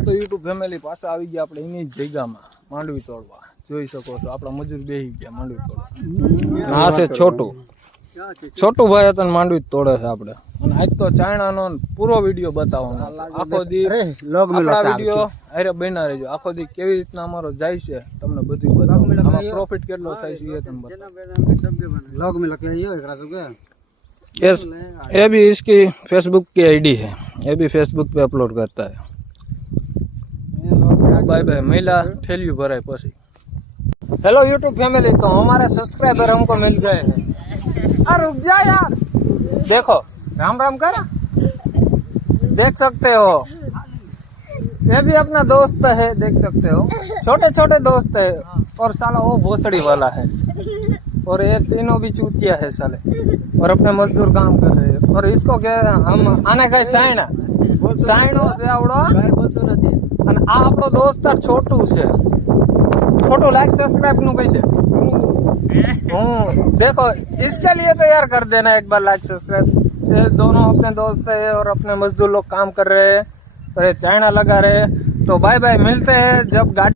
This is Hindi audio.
તો યુટ્યુબ ફેમિલી પાસે આવી ગયા આપણે એની જ જગ્યામાં માંડવી તોડવા. જોઈ શકો છો આપણા મજૂર બેહી ગયા માંડવી તોડવા. આ છે છોટું ભાઈ હતા માંડવી તોડે છે આપણે. અને આજ તો ચાઇનાનો પૂરો વિડીયો બતાવવાનો. આખો દી આપણા વિડીયો અરે બના રહેજો. આખો દી કેવી રીતના અમારો જાય છે તમને બધું બતાવવાનું. આમાં પ્રોફિટ કેટલો થાય છે એ તમને બતાવો. ये भी इसकी फेसबुक की आईडी है, ये भी फेसबुक पे अपलोड करता है. बाय बाय महिला ठेलियों भराई पसी. हेलो यूट्यूब फैमिली, तो हमारे सब्सक्राइबर हमको मिल गए हैं. अरे रुक जा यार, देखो राम राम करा, देख सकते हो ये भी अपना दोस्त है, देख सकते हो छोटे छोटे दोस्त है. और साला वो भोसड़ी वाला है और ये तीनों भी चूतिया है साले और अपने मजदूर काम कर रहे हैं. और इसको क्या हम आने का साइना साइनो से आवड़ो અને આ આપણો દોસ્તાર છોટું છે. छोटू लाइक सब्सक्राइब नु कही दे. देखो इसके लिए तो यार कर देना एक बार लाइक सब्सक्राइब. ये दोनों अपने दोस्त है और अपने मजदूर लोग काम कर रहे हैं और ये चाइना लगा रहे हैं. तो बाय बाय, मिलते हैं जब गाड़ी